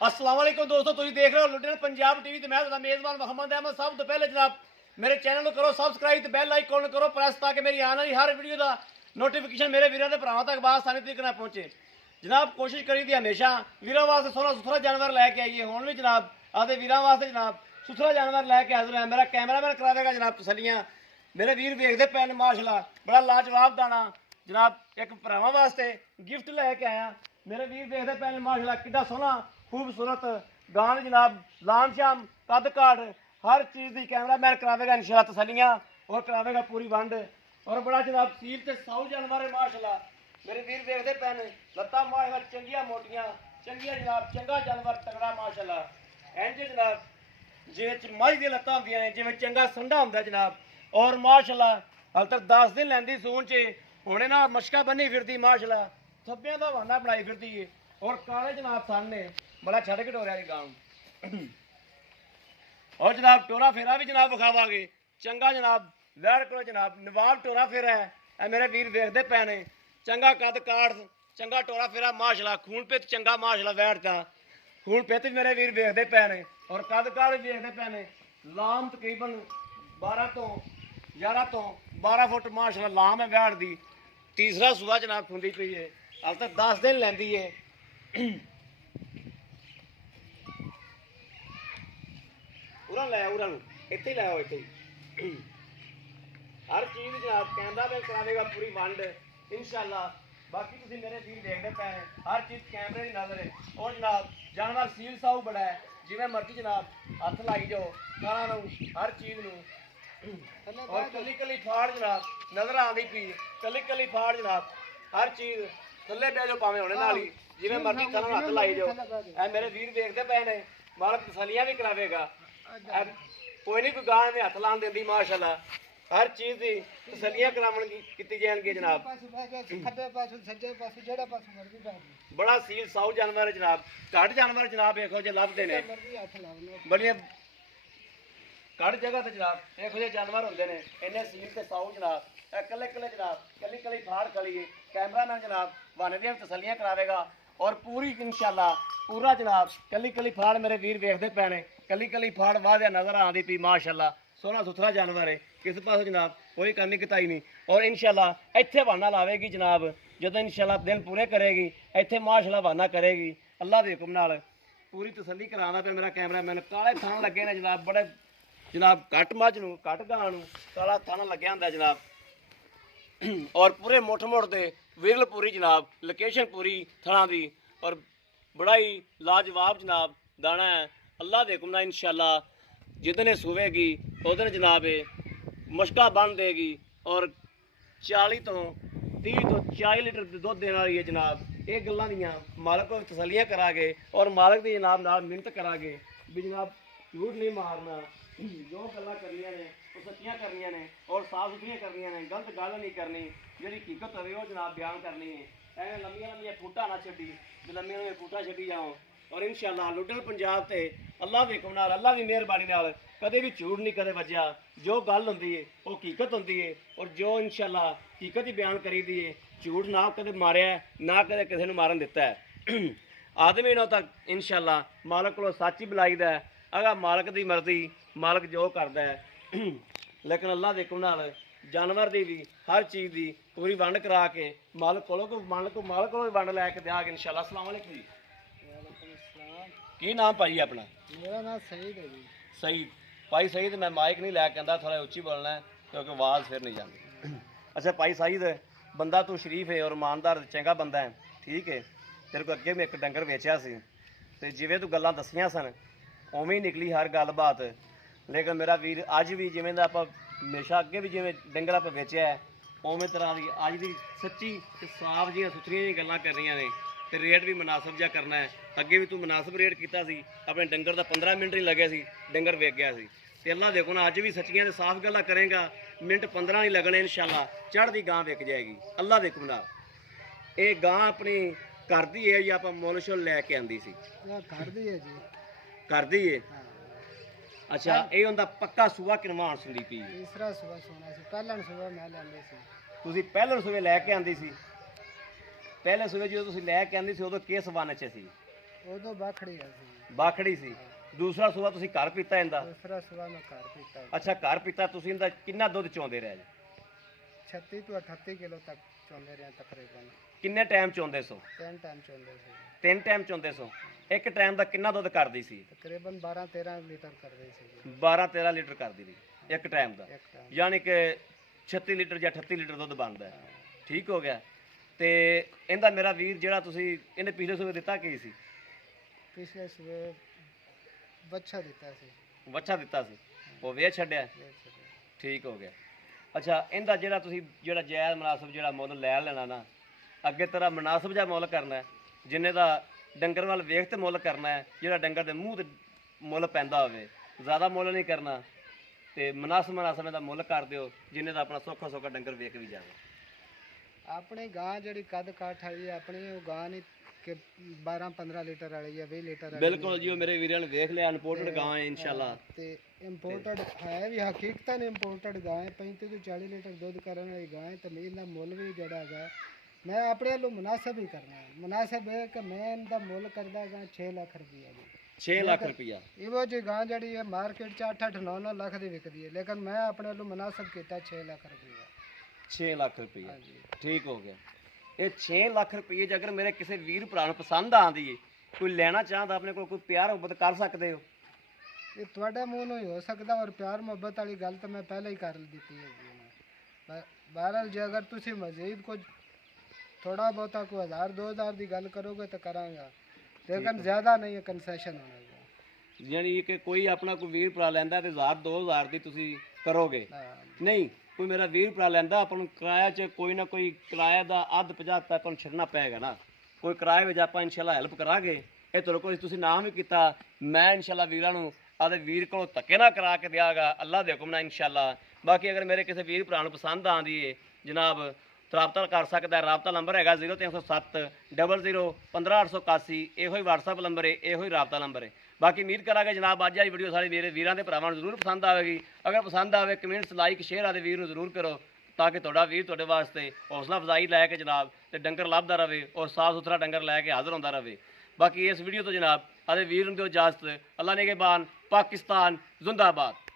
अस्सलाम वालेकुम दोस्तों, तुम देख रहे हो लुधियाना पंजाब टीवी ते मैं तुहाडा मेज़बान मोहम्मद अहमद। सब तो पहले जनाब मेरे चैनल को करो सबसक्राइब ते बेल आइकन करो प्रेस ताकि मेरी आने वाली हर वीडियो का नोटिफिकेशन मेरे वीरों के भरावां तक आसानी तरीके नाल पहुंचे। जनाब कोशिश करी दी हमेशा वीरों वास्ते सोहना सुथरा जानवर लैके आइए। हुण भी जनाब आदे वीरों वास्ते जनाब सुथरा जानवर लैके हाजिर है। मेरा कैमरामैन करावेगा जनाब तसलियां। मेरे वीर वेखदे पे ने माशाल्लाह बड़ा लाजवाब दाना जनाब एक भरावां वास्ते गिफ्ट लैके आया। मेरे वीर देखते पे माशाल्लाह कितना सोहना खूबसूरत गान जनाब लाम शाम कद काट हर चीज़ की कैमरा मैन करावेगा इंशाल्लाह तसलियां और करावेगा पूरी वंड और बड़ा जनाब सील ते साऊ जानवर है माशाल्लाह। मेरे वीर देखते पे लत्तां माशाल्लाह चंगियां मोटियां चंगियां जनाब चंगा जानवर तगड़ा माशाल्लाह इंज जनाब जिवें मझ दी लत्तां होंदियां ने जिवें चंगा संडा होंदा जनाब और माशाल्लाह हाल तक 10 दिन लैंदी सून च हुणे ना मशका बनी फिरदी माशाल्लाह थब्बियां दा बहाना बनाई फिरदी है और काले जनाब सामने बड़ा छड़ घटोरिया की गांव और जनाब टोरा फेरा भी जनाब विखावांगे चंगा जनाब वैर करो जनाब नवाब टोरा फेरा है मेरे वीर देखते पे ने चंगा कद काठ चंगा टोरा फेरा माशाल्लाह खून पित चंगा माशाल्लाह वैर का खून पित भी मेरे वीर देखते पे ने और कद काठ भी देखते पे ने लाम तकरीबन 12 तो 11 तो 12 फुट माशाल्लाह लाम है वैर दी तीसरा सूआ जनाब खुंदी पई है हाल तक 10 दिन लैंदी है। उरा लै उरा इत्थे ही लाओ इत्थे ही हर चीज़ जनाब कैमरा मैन करावेगा पूरी वंड इंशाल्लाह। बाकी तुसीं मेरे वीर देखते पे हर चीज़ कैमरे की नज़र है और जनाब जानवर सील साऊ बड़ा है जिवें मर्जी जनाब हथ लाई जाओ खाना हर चीज़ नूं और कली कली फाड़ जनाब नज़र आती पी कली कली फाड़ जनाब हर चीज़ थले बह जाओ भावें होने नाल ही जिवें मर्जी खाना हथ लाई जाओ। ऐ मेरे वीर देखते पे ने मालक तसलियां भी करावेगा कोई नहीं कोई गां में हथ लान देंदी माशाल्लाह हर चीज़ की तसलियां करावन की जाएगी जनाब। बड़ा सील साऊ जानवर है जनाब घट जानवर जनाब इहो जे लभदे ने बड़ियां घट जगह ते जनाब इहो जे जानवर होंदे ने इन्ने सील ते साऊ जनाब कले कले जनाब कली कली फाड़ कली कैमरा मैन जनाब बहाने दियां तसलियां करावेगा और पूरी इंशाल्लाह पूरा जनाब कली कली फाड़ मेरे वीर वेखते पे ने कली कली फाड़ वाह नज़र आती पी माशाल्लाह सोहना सुथरा जानवर है किस पास जनाब कोई कमी कताई नहीं और इंशाल्लाह इत्थे बहाना लावेगी जनाब जो इंशाल्लाह दिन पूरे करेगी इत्थे माशाल्लाह बहाना करेगी अल्लाह के हुक्म नाल पूरी तसली कराना पे मेरा कैमरा मैन काले थान लगे ने जनाब बड़े जनाब घट मझ नूं घट गां नूं काला थान लग्या हुंदा जनाब और पूरे मुठ मुठ दे विरल पूरी जनाब लोकेशन पूरी थणा दी और बड़ा ही लाजवाब जनाब दाना है अल्लाह के हुक्म नाल इंशाल्लाह जिदन सूवेगी उदन जनाब मुश्का बन देगी और 40 तो 30 तो 40 लीटर दुध देने वाली है जनाब। ये गल्लां दियां मालक को तसलियां करांगे और मालक की जनाब नाल मिन्नत करांगे भी जनाब झूठ नहीं मारना जो गल्लां करनियां ने वो सच्चियां करनियां ने और साफ सुथरियां करनियां ने गलत गल नहीं करनी जिहड़ी हकीकत होवे वो जनाब बयान करनी है। एवें लम्मियां लम्मियां फूटा ना छड्डी लम्मियां लम्मियां फूटा छड्डी जाओ और इंशाल्लाह लुधियाना पंजाब ते अल्लाह के हुक्म नाल अल्लाह की मेहरबानी नाल कदे भी झूठ नहीं कदे वजया जो गल होंदी है वो हकीकत होंदी है और जो इंशाल्लाह हकीकत ही बयान करी दी है झूठ ना कदे मारिया ना कदे किसी ने मारन दिता है। आदमी नो तक इंशाल्लाह मालक को सच ही बुलाईदा है अगर मालक की मर्जी मालक जो करता है लेकिन अल्लाह के हुक्म नाल जानवर की भी हर चीज़ की पूरी वंड करा के मालक को वंड लैके देंगे इंशाल्लाह। अस्सलाम वालेकुम जी की नाम भाई अपना? मेरा नाम सईद है जी। सईद भाई सईद मैं माइक नहीं लैके आंदा थोड़ा उच्ची बोलना है क्योंकि आवाज़ फिर नहीं जाती। अच्छा भाई सईद बंदा तू शरीफ है और ईमानदार चंगा बंदा है ठीक है तेरे को अगे मैं एक डंगर वेचिया सी ते जिवें तू गल्लां दसियां सन उवें ही निकली हर गलबात लेकिन मेरा वीर अज भी जिवें दा आपां हमेशा अगे भी जिवें डंगर आपां वेचिया है उवें तरह की अज की सच्ची ते साफ जिहियां सुथरियां जिहियां गल्लां करनियां ने ते रेट भी मुनासिब जा करना है। अगे भी तू मुनासिब रेट किया अपने डंगर का 15 मिनट नहीं लगे सी डंगर वेच गया सी ते अल्लाह देखो ना अज भी सच्चियां ते साफ गल्लां करेगा मिनट 15 नहीं लगने इंशाल्लाह चढ़दी गां विक जाएगी अल्लाह दे हुक्म नाल। ये गां अपनी घर दी है या आप मुल शुल लैके आंदी सी? घर दी है जी। घर दी है अच्छा ये हुंदा पक्का सूआ किनवान सुंदी पी तीसरा सूआ सोना सी पहला सूआ मैं लैंदी सी तुसी पहले सूए लैके आंदी सी पहले सूए जो तुसी लैके आंदी सी उदों किस वन च सी? ਉਦੋਂ ਬਾਖੜੀ ਆ ਸੀ। ਬਾਖੜੀ ਸੀ। ਦੂਸਰਾ ਸੂਆ ਤੁਸੀਂ ਘਰ ਪੀਤਾ ਇਹਦਾ? ਦੂਸਰਾ ਸੂਆ ਮੈਂ ਘਰ ਪੀਤਾ ਜੀ। ਅੱਛਾ ਘਰ ਪੀਤਾ ਤੁਸੀਂ, ਇਹਦਾ ਕਿੰਨਾ ਦੁੱਧ ਚੋਂਦੇ ਰਹੇ ਜੀ? 36 ਤੋਂ 38 ਕਿਲੋ ਤੱਕ ਚੋਂਦੇ ਰਹੇ ਤਕਰੀਬਨ। ਕਿੰਨੇ ਟਾਈਮ ਚੋਂਦੇ ਸੋ? 3 ਟਾਈਮ ਚੋਂਦੇ ਸੀ। 3 ਟਾਈਮ ਚੋਂਦੇ ਸੋ। ਇੱਕ ਟਾਈਮ ਦਾ ਕਿੰਨਾ ਦੁੱਧ ਕਰਦੀ ਸੀ? ਤਕਰੀਬਨ 12-13 ਲੀਟਰ ਕਰ ਰਹੀ ਸੀ 12-13 ਲੀਟਰ ਕਰਦੀ ਸੀ ਇੱਕ ਟਾਈਮ ਦਾ, ਇੱਕ ਟਾਈਮ। ਯਾਨੀ ਕਿ 36 ਲੀਟਰ ਜਾਂ 38 ਲੀਟਰ ਦੁੱਧ ਬਣਦਾ ਹੈ। ਠੀਕ ਹੋ ਗਿਆ। ਤੇ ਇਹਦਾ ਮੇਰਾ ਵੀਰ ਜਿਹੜਾ ਤੁਸੀਂ ਇਹਨੇ ਪਿਛਲੇ ਸੂਏ ਦਿੱਤਾ ਕੀ ਸੀ? ਪਿਛਲੇ ਸੂਏ ਬੱਚਾ ਦਿੱਤਾ ਸੀ। ਵੱਛਾ ਦਿੱਤਾ ਸੀ, ਉਹ ਵੇਚ ਛੱਡਿਆ। ਵੇਚ ਛੱਡਿਆ। ਠੀਕ ਹੋ ਗਿਆ। ਅੱਛਾ ਇਹਦਾ ਜਿਹੜਾ ਤੁਸੀਂ ਜਿਹੜਾ ਜਾਇਜ਼ ਮੁਨਾਸਬ ਜਿਹੜਾ ਮੁੱਲ ਲੈ ਲੈਣਾ ਨਾ, ਅੱਗੇ ਤੇਰਾ ਮੁਨਾਸਬ ਜਿਹਾ ਮੁੱਲ ਕਰਨਾ ਹੈ, ਜਿੰਨੇ ਦਾ ਡੰਗਰ ਵੱਲ ਵੇਖ ਤੇ ਮੁੱਲ ਕਰਨਾ ਹੈ, ਜਿਹੜਾ ਡੰਗਰ ਦੇ ਮੂੰਹ ਤੇ ਮੁੱਲ ਪੈਂਦਾ ਹੋਵੇ, ਜ਼ਿਆਦਾ ਮੁੱਲ ਨਹੀਂ ਕਰਨਾ ਤੇ ਮੁਨਾਸਬ ਦਾ ਮੁੱਲ ਕਰ ਦਿਓ, ਜਿੰਨੇ ਦਾ ਆਪਣਾ ਸੌਖਾ ਸੌਖਾ ਡੰਗਰ ਵੇਖ ਵੀ ਜਾਵੇ। ਆਪਣੀ ਗਾਂ ਜਿਹੜੀ ਕੱਦ ਕਾਠ ਵਾਲੀ ਹੈ ਆਪਣੀ, ਉਹ ਗਾਂ ਨਹੀਂ ਕਿ 12-15 ਲੀਟਰ ਵਾਲੀ ਹੈ, 20 ਲੀਟਰ ਵਾਲੀ। ਬਿਲਕੁਲ ਜੀ, ਉਹ ਮੇਰੇ ਵੀਰਾਂ ਨੇ ਵੇਖ ਲਿਆ, ਇੰਪੋਰਟਡ ਗਾਂ ਹੈ ਇਨਸ਼ਾਅੱਲਾ। ਤੇ ਇੰਪੋਰਟਡ ਹੈ ਵੀ, ਹਕੀਕਤਨ ਇੰਪੋਰਟਡ ਗਾਂ ਹੈ। 35 ਤੋਂ 40 ਲੀਟਰ ਦੁੱਧ ਕਰਨ ਵਾਲੀ ਗਾਂ ਹੈ। ਤੇ ਇਹਦਾ ਮੁੱਲ ਵੀ ਜਿਹੜਾ ਹੈਗਾ ਮੈਂ ਆਪਣੇ ਵੱਲੋਂ ਮੁਨਾਸਬ ਹੀ ਕਰਨਾ ਹੈ। ਮੁਨਾਸਬ ਹੈ ਕਿ ਮੈਂ ਇਹਦਾ ਮੁੱਲ ਕਰਦਾ ਗਾ 6 ਲੱਖ ਰੁਪਈਆ ਜੀ। 6 ਲੱਖ ਰੁਪਈਆ। ਇਹੋ ਜਿਹੀ ਗਾਂ ਜਿਹੜੀ ਹੈ ਮਾਰਕੀਟ 'ਚ 8-8 9-9 ਲੱਖ ਦੀ ਵਿਕਦੀ ਹੈ, ਲੇਕਿਨ ਮੈਂ ਆਪਣੇ ਵੱਲੋਂ ਮੁਨਾਸਬ ਕੀਤਾ 6 ਲੱਖ ਰੁਪਈਆ। 6 ਲੱਖ ਰੁਪਈਆ। ਹਾਂਜੀ। ਠੀਕ ਹੋ ਗਿਆ। ਇਹ 6 ਲੱਖ ਰੁਪਏ ਜੇ ਅਗਰ ਮੇਰੇ ਕਿਸੇ ਵੀਰ ਭਰਾ ਨੂੰ ਪਸੰਦ ਆਉਂਦੀ ਏ, ਕੋਈ ਲੈਣਾ ਚਾਹੁੰਦਾ, ਆਪਣੇ ਕੋਲ ਕੋਈ ਪਿਆਰ ਮੁਹੱਬਤ ਕਰ ਸਕਦੇ ਹੋ। ਇਹ ਤੁਹਾਡੇ ਮੂੰਹ ਨੂੰ ਹੀ ਹੋ ਸਕਦਾ, ਔਰ ਪਿਆਰ ਮੁਹੱਬਤ ਵਾਲੀ ਗੱਲ ਤਾਂ ਮੈਂ ਪਹਿਲਾਂ ਹੀ ਕਰ ਦਿੱਤੀ ਹੈ ਜੀ। ਬਹਰਹਾਲ ਜੇ ਅਗਰ ਤੁਸੀਂ ਮਜ਼ੀਦ ਕੁਝ ਥੋੜਾ ਬਹੁਤਾ ਕੋਈ 1000-2000 ਦੀ ਗੱਲ ਕਰੋਗੇ ਤਾਂ ਕਰਾਂਗਾ, ਲੇਕਿਨ ਜ਼ਿਆਦਾ ਨਹੀਂ ਹੈ, ਕੰਸੈਸ਼ਨ ਹੋਣਾ। ਯਾਨੀ ਕਿ ਕੋਈ ਆਪਣਾ ਕੋਈ ਵੀਰ ਭਰਾ ਲੈਂਦਾ ਤੇ 1000-2000 ਦੀ ਤੁਸੀਂ ਕਰੋਗੇ? ਨਹੀਂ, ਕੋਈ ਮੇਰਾ ਵੀਰ ਭਰਾ ਲੈਂਦਾ, ਆਪਾਂ ਨੂੰ ਕਿਰਾਇਆ 'ਚ ਕੋਈ ਨਾ ਕੋਈ ਕਿਰਾਇਆ ਦਾ ਅੱਧ 50 ਰੁਪਏ ਆਪਾਂ ਨੂੰ ਛੱਡਣਾ ਪਏਗਾ ਨਾ। ਕੋਈ ਕਿਰਾਏ ਵਿੱਚ ਆਪਾਂ ਇਨਸ਼ਾਅੱਲਾ ਹੈਲਪ ਕਰਾਂਗੇ। ਇਹ ਤੁਹਾਡੇ ਕੋਲ ਤੁਸੀਂ ਨਾਮ ਵੀ ਕੀਤਾ, ਮੈਂ ਇਨਸ਼ਾਅੱਲਾ ਵੀਰਾਂ ਨੂੰ ਆਦੇ ਵੀਰ ਕੋਲੋਂ ਧੱਕੇ ਨਾ ਕਰਾ ਕੇ ਦਿਆਂਗਾ, ਅੱਲਾ ਦੇ ਹੁਕਮ ਨਾਲ ਇਨਸ਼ਾਅੱਲਾ। ਬਾਕੀ ਅਗਰ ਮੇਰੇ ਕਿਸੇ ਵੀਰ ਭਰਾ ਨੂੰ ਪਸੰਦ ਆਉਂਦੀ ਏ ਜਨਾਬ, ਰਾਬਤਾ ਕਰ ਸਕਦਾ ਹੈ। ਰਾਬਤਾ ਨੰਬਰ ਹੈਗਾ 0307 00 15881। ਇਹੋ ਹੀ WhatsApp ਨੰਬਰ ਹੈ, ਇਹੋ ਹੀ ਰਾਬਤਾ ਨੰਬਰ ਹੈ। ਬਾਕੀ ਉਮੀਦ ਕਰਾਂਗੇ ਜਨਾਬ ਅੱਜ ਵਾਲੀ ਵੀਡੀਓ ਸਾਰੇ ਮੇਰੇ ਵੀਰਾਂ ਦੇ ਭਰਾਵਾਂ ਨੂੰ ਜ਼ਰੂਰ ਪਸੰਦ ਆਵੇਗੀ। ਅਗਰ ਪਸੰਦ ਆਵੇ ਕਮੈਂਟਸ ਲਾਈਕ ਸ਼ੇਅਰ ਆਦੇ ਵੀਰ ਨੂੰ ਜ਼ਰੂਰ ਕਰੋ, ਤਾਂ ਕਿ ਤੁਹਾਡਾ ਵੀਰ ਤੁਹਾਡੇ ਵਾਸਤੇ ਹੌਸਲਾ ਅਫਜ਼ਾਈ ਲੈ ਕੇ ਜਨਾਬ ਤੇ ਡੰਗਰ ਲੱਭਦਾ ਰਹੇ ਔਰ ਸਾਫ ਸੁਥਰਾ ਡੰਗਰ ਲੈ ਕੇ ਹਾਜ਼ਰ ਹੁੰਦਾ ਰਹੇ। ਬਾਕੀ ਇਸ ਵੀਡੀਓ ਤੋਂ ਜਨਾਬ ਆਦੇ ਵੀਰ ਨੂੰ ਦਿਓ ਇਜਾਜ਼ਤ। ਅੱਲਾ ਨਿਗਹਿਬਾਨ। ਪਾਕਿਸਤਾਨ ਜ਼ਿੰਦਾਬਾਦ।